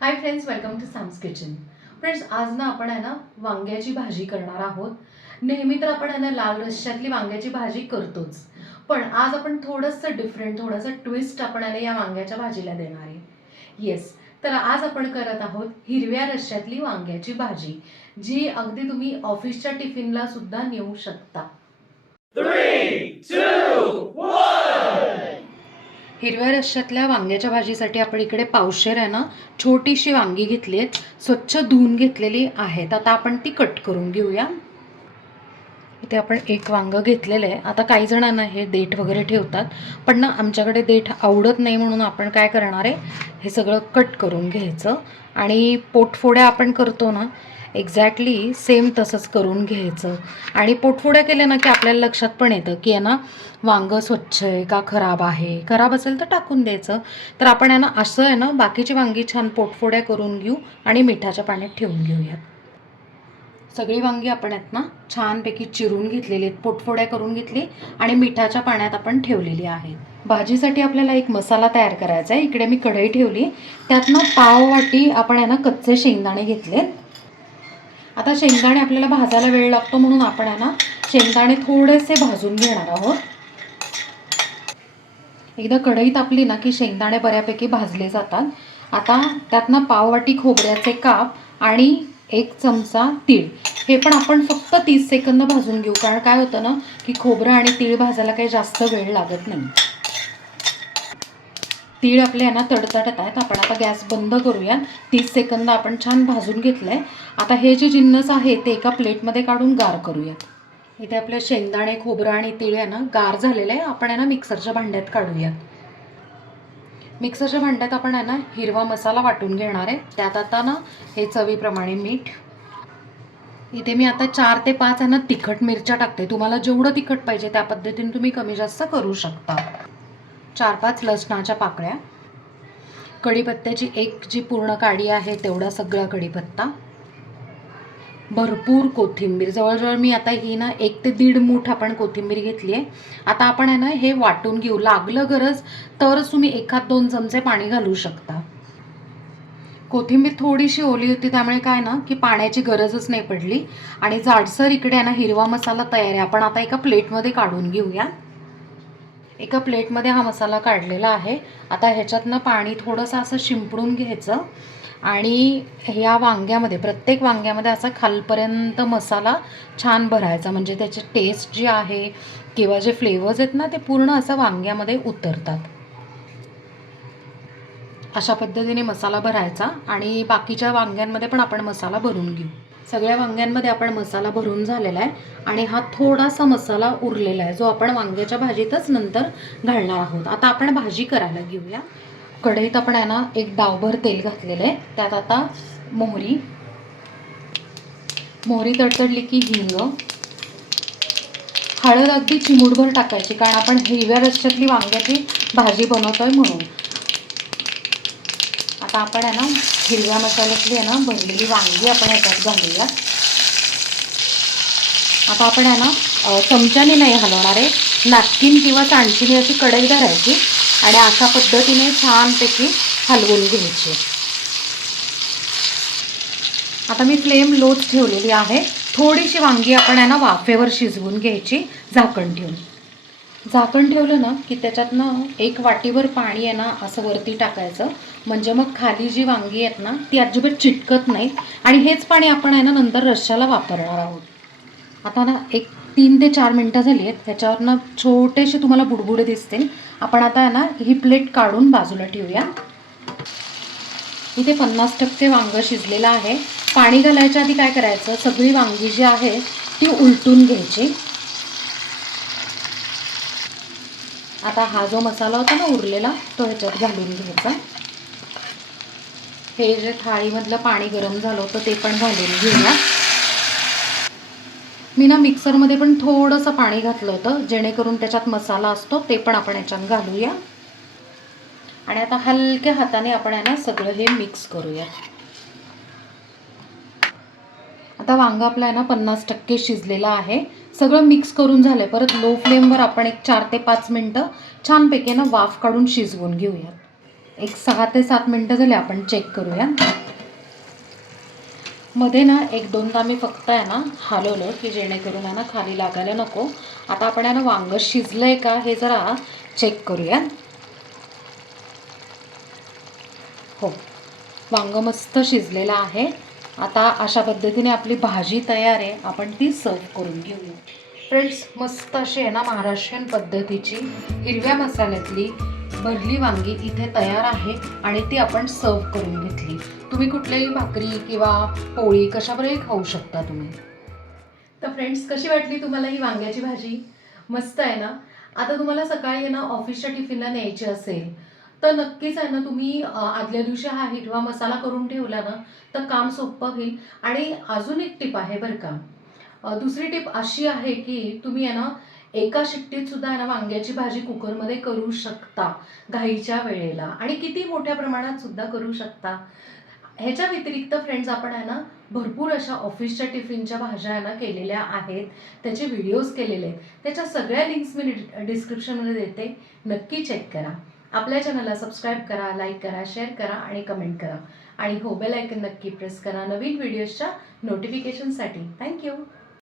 High friends, welcome to Sam's kitchen. Friends, आज ना आपण आहे ना वांग्याची भाजी करणार आहोत. नेहमी तर आपण आहे ना लाल रश्श्यातली वांग्याची भाजी करतोच, पण आज आपण थोडंसं डिफरंट, थोडंसं ट्विस्ट आपण आहे ना या वांग्याच्या भाजीला देणार आहे. येस, तर आज आपण करत आहोत हिरव्या रश्श्यातली वांग्याची भाजी, जी अगदी तुम्ही ऑफिसच्या टिफिनला सुद्धा नेऊ शकता. 3, 2, 1. हिरव्या रश्श्यातल्या वांग्याच्या भाजीसाठी आपण इकडे पावशेर आहे ना छोटीशी वांगी घेतली आहेत, स्वच्छ धुवून घेतलेली आहेत. आता आपण ती कट करून घेऊया. इथे आपण एक वांगं घेतलेलं आहे. आता काही जणांना हे देठ वगैरे ठेवतात, पण ना आमच्याकडे देठ आवडत नाही, म्हणून आपण काय करणार आहे, हे सगळं कट करून घ्यायचं आणि पोटफोड्या आपण करतो ना एक्झॅक्टली सेम तसंच करून घ्यायचं. आणि पोटफोड्या केल्या ना की आपल्याला लक्षात पण येतं की आहे ना वांगं स्वच्छ आहे का खराब आहे. खराब असेल तर टाकून द्यायचं. तर आपण आहे ना असं आहे ना बाकीची वांगी छान पोटफोड्या करून घेऊ आणि मिठाच्या पाण्यात ठेवून घेऊयात. सगळी वांगी आपण आहेत ना छानपैकी चिरून घेतलेली आहेत, पोटफोड्या करून घेतली आणि मिठाच्या पाण्यात आपण ठेवलेली आहेत. भाजीसाठी आपल्याला एक मसाला तयार करायचा आहे. इकडे मी कढई ठेवली, त्यात ना पाव वाटी आपण आहे ना कच्चे शेंगदाणे घेतले. आता शेंगदाणे आपल्याला भाजायला वेळ लागतो, म्हणून आपण आहे ना शेंगदाणे थोडेसे भाजून घेणार आहोत. एकदा कढई तापली ना की शेंगदाणे बऱ्यापैकी भाजले जातात. आता त्यात ना पाववाटी खोबऱ्याचे काप आणि 1 चमचा तीळ, हे पण आपण फक्त 30 सेकंद भाजून घेऊ, कारण काय होतं ना की खोबरं आणि तीळ भाजायला काही जास्त वेळ लागत नाही. तीळ आपले आहे ना तडतडत आहेत. आपण आता गॅस बंद करूया. 30 सेकंद आपण छान भाजून घेतलं आहे. आता हे जे जिन्नस आहे ते एका प्लेटमध्ये काढून गार करूयात. इथे आपले शेंगदाणे, खोबरं आणि तीळ आहे ना गार झालेलं आहे. आपण आहे ना मिक्सरच्या भांड्यात काढूयात. मिक्सरच्या भांड्यात आपण आहे ना हिरवा मसाला वाटून घेणार आहे. त्यात आता ना हे चवीप्रमाणे मीठ. इथे मी आता 4 ते 5 आहे ना तिखट मिरच्या टाकते. तुम्हाला जेवढं तिखट पाहिजे त्या पद्धतीने तुम्ही कमी जास्त करू शकता. 4-5 लसणाच्या पाकळ्या, कढीपत्त्याची एक जी पूर्ण काडी आहे तेवढा सगळा कढीपत्ता, भरपूर कोथिंबीर, जवळजवळ मी आता ही ना 1 ते 1.5 मूठ आपण कोथिंबीर घेतली आहे. आता आपण आहे ना हे वाटून घेऊ. लागलं गरज तरच तुम्ही 1-2 चमचे पाणी घालू शकता. कोथिंबीर थोडीशी ओली होती, त्यामुळे काय ना की पाण्याची गरजच नाही पडली. आणि जाडसर इकडे आहे ना हिरवा मसाला तयार आहे. आपण आता एका प्लेटमध्ये काढून घेऊया. एका प्लेटमध्ये हा मसाला काढलेला आहे. आता ह्याच्यातनं पाणी थोडंसं असं शिंपडून घ्यायचं आणि ह्या वांग्यामध्ये, प्रत्येक वांग्यामध्ये असा खालपर्यंत मसाला छान भरायचा, म्हणजे त्याची टेस्ट जी आहे किंवा जे फ्लेवर्स आहेत ना ते पूर्ण असं वांग्यामध्ये उतरतात. अशा पद्धतीने मसाला भरायचा आणि बाकीच्या वांग्यांमध्ये पण आपण मसाला भरून घेऊ. सगळ्या वांग्यांमध्ये आपण मसाला भरून झालेला आहे आणि हा थोडासा मसाला उरलेला आहे, जो आपण वांग्याच्या भाजीतच नंतर घालणार आहोत. आता आपण भाजी करायला घेऊया. कढईत आपण आहे ना एक डावभर तेल घातलेलं आहे. त्यात आता मोहरी तडतडली की हिंग, हळद अगदी चिमूटभर टाकायची, कारण आपण हिरव्या रश्श्यातली वांग्याची भाजी बनवतोय म्हणून. आता आपण आहे ना हिरव्या मसाल्यातली आहे ना भरलेली वांगी आपण याच्यात घालूया. आता आपण आहे ना चमच्याने नाही हलवणार आहे, नॅपकिन किंवा चांचीने अशी कढई धरायची आणि अशा पद्धतीने छानपैकी हलवून घ्यायची. आता मी फ्लेम लोच ठेवलेली आहे. थोडीशी वांगी आपण आहे ना वाफेवर शिजवून घ्यायची झाकण ठेवून. झाकण ठेवलं ना की त्याच्यातनं 1 वाटीभर पाणी आहे ना असं वरती टाकायचं, म्हणजे मग खाली जी वांगी आहेत ना ती अजिबात चिटकत नाहीत. आणि हेच पाणी आपण आहे ना नंतर रश्श्याला वापरणार आहोत. आता ना 3 ते 4 मिनटं झाली आहेत. ह्याच्यावर ना छोटेसे तुम्हाला बुडबुडे दिसतील. आपण आता आहे ना ही प्लेट काढून बाजूला ठेवूया. इथे 50% वांगं शिजलेलं आहे. पाणी घालायच्या आधी काय करायचं, सगळी वांगी जी आहे ती उलटून घ्यायची. आता हा जो मसाला होता ना उरलेला तो ह्याच्यात घालून घ्यायचा. हे जे थाळीमधलं पाणी गरम झालं होतं ते पण घालून घेऊया. मी ना मिक्सरमध्ये पण थोडंसं पाणी घातलं होतं, जेणेकरून त्याच्यात मसाला असतो ते पण आपण याच्यात घालूया. आणि आता हलक्या हाताने आपण आहे ना सगळं हे मिक्स करूया. आता वांगं आपलं आहे ना 50% शिजलेलं आहे. सगळं मिक्स करून झालं. परत लो फ्लेमवर आपण एक 4 ते 5 मिनटं छानपैकी ना वाफ काढून शिजवून घेऊयात. एक 6 ते 7 मिनटं झाले, आपण चेक करूया. मध्ये ना 1-2दा मी फक्त आहे ना हलवलं की जेणेकरून आहे ना खाली लागायला नको. आता आपण आहे ना वांगं शिजलं आहे का हे जरा चेक करूया. हो, वांगं मस्त शिजलेलं आहे. आता अशा पद्धतीने आपली भाजी तयार आहे. आपण ती सर्व करून घेऊया. फ्रेंड्स, मस्त अशी आहे ना महाराष्ट्रीयन पद्धतीची हिरव्या मसाल्यातली भरली वांगी इथे तयार आहे आणि ती आपण सर्व करून घेतली. तुम्ही कुठल्याही भाकरी किंवा पोळी कशावरही खाऊ शकता तुम्ही. तर फ्रेंड्स, कशी वाटली तुम्हाला ही वांग्याची भाजी? मस्त आहे ना. आता तुम्हाला सकाळी आहे ना ऑफिसच्या टिफिनला न्यायची असेल तर नक्कीच आहे ना तुम्ही आदल्या दिवशी हा हिरवा मसाला करून ठेवला ना तर काम सोपं होईल. आणि अजून एक टिप आहे बरं का. दुसरी टिप अशी आहे की तुम्ही आहे ना एका शिट्टीत सुद्धा आहे ना वांग्याची भाजी कुकरमध्ये करू शकता घाईच्या वेळेला, आणि किती मोठ्या प्रमाणात सुद्धा करू शकता. ह्याच्या व्यतिरिक्त फ्रेंड्स, आपण आहे ना भरपूर अशा ऑफिसच्या टिफिनच्या भाज्या आहे ना केलेल्या आहेत, त्याचे व्हिडिओज केलेले आहेत. त्याच्या सगळ्या लिंक्स मी डिस्क्रिप्शनमध्ये देते, नक्की चेक करा. आपल्या चॅनलला सबस्क्राईब करा, लाईक करा, शेअर करा आणि कमेंट करा. आणि हो, बेल आयकन नक्की प्रेस करा नवीन व्हिडिओजच्या नोटिफिकेशनसाठी. थँक्यू.